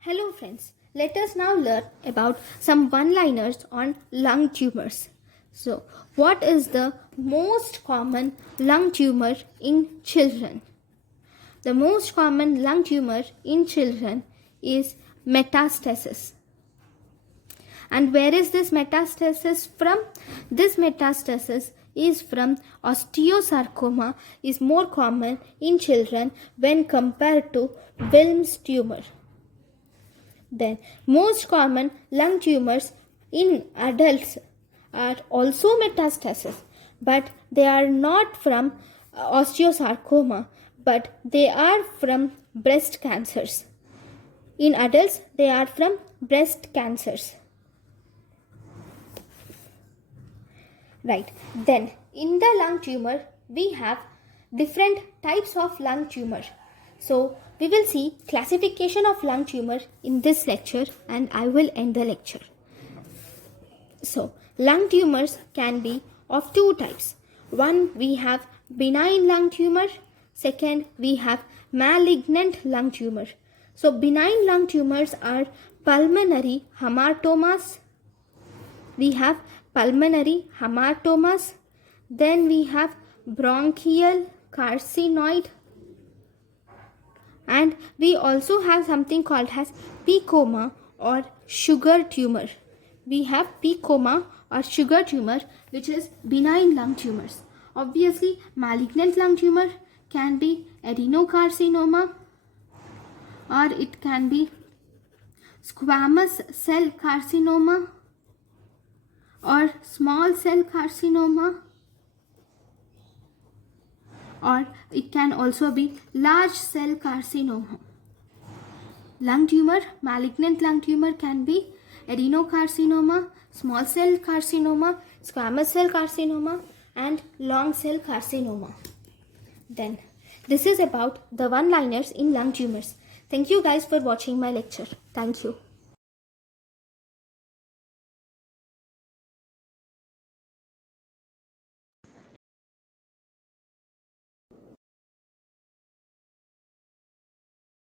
Hello friends, let us now learn about some one-liners on lung tumors. So, what is the most common lung tumor in children? The most common lung tumor in children is metastasis. And where is this metastasis from? This metastasis is from osteosarcoma, is more common in children when compared to Wilms tumor. Then, most common lung tumors in adults are also metastasis, but they are not from osteosarcoma, but they are from breast cancers. In adults, they are from breast cancers. Right. Then, in the lung tumor, we have different types of lung tumor. So, we will see classification of lung tumor in this lecture and I will end the lecture. So, lung tumors can be of two types. One, we have benign lung tumor. Second, we have malignant lung tumor. So, benign lung tumors are pulmonary hematomas. We have pulmonary hematomas. Then we have bronchial carcinoid. And we also have something called as PCOMA or sugar tumor. We have PCOMA or sugar tumor, which is benign lung tumors. Obviously, malignant lung tumor can be adenocarcinoma or it can be squamous cell carcinoma or small cell carcinoma, or it can also be large cell carcinoma. Lung tumor, malignant lung tumor can be adenocarcinoma, small cell carcinoma, squamous cell carcinoma and long cell carcinoma. Then, this is about the one-liners in lung tumors. Thank you guys for watching my lecture. Thank you.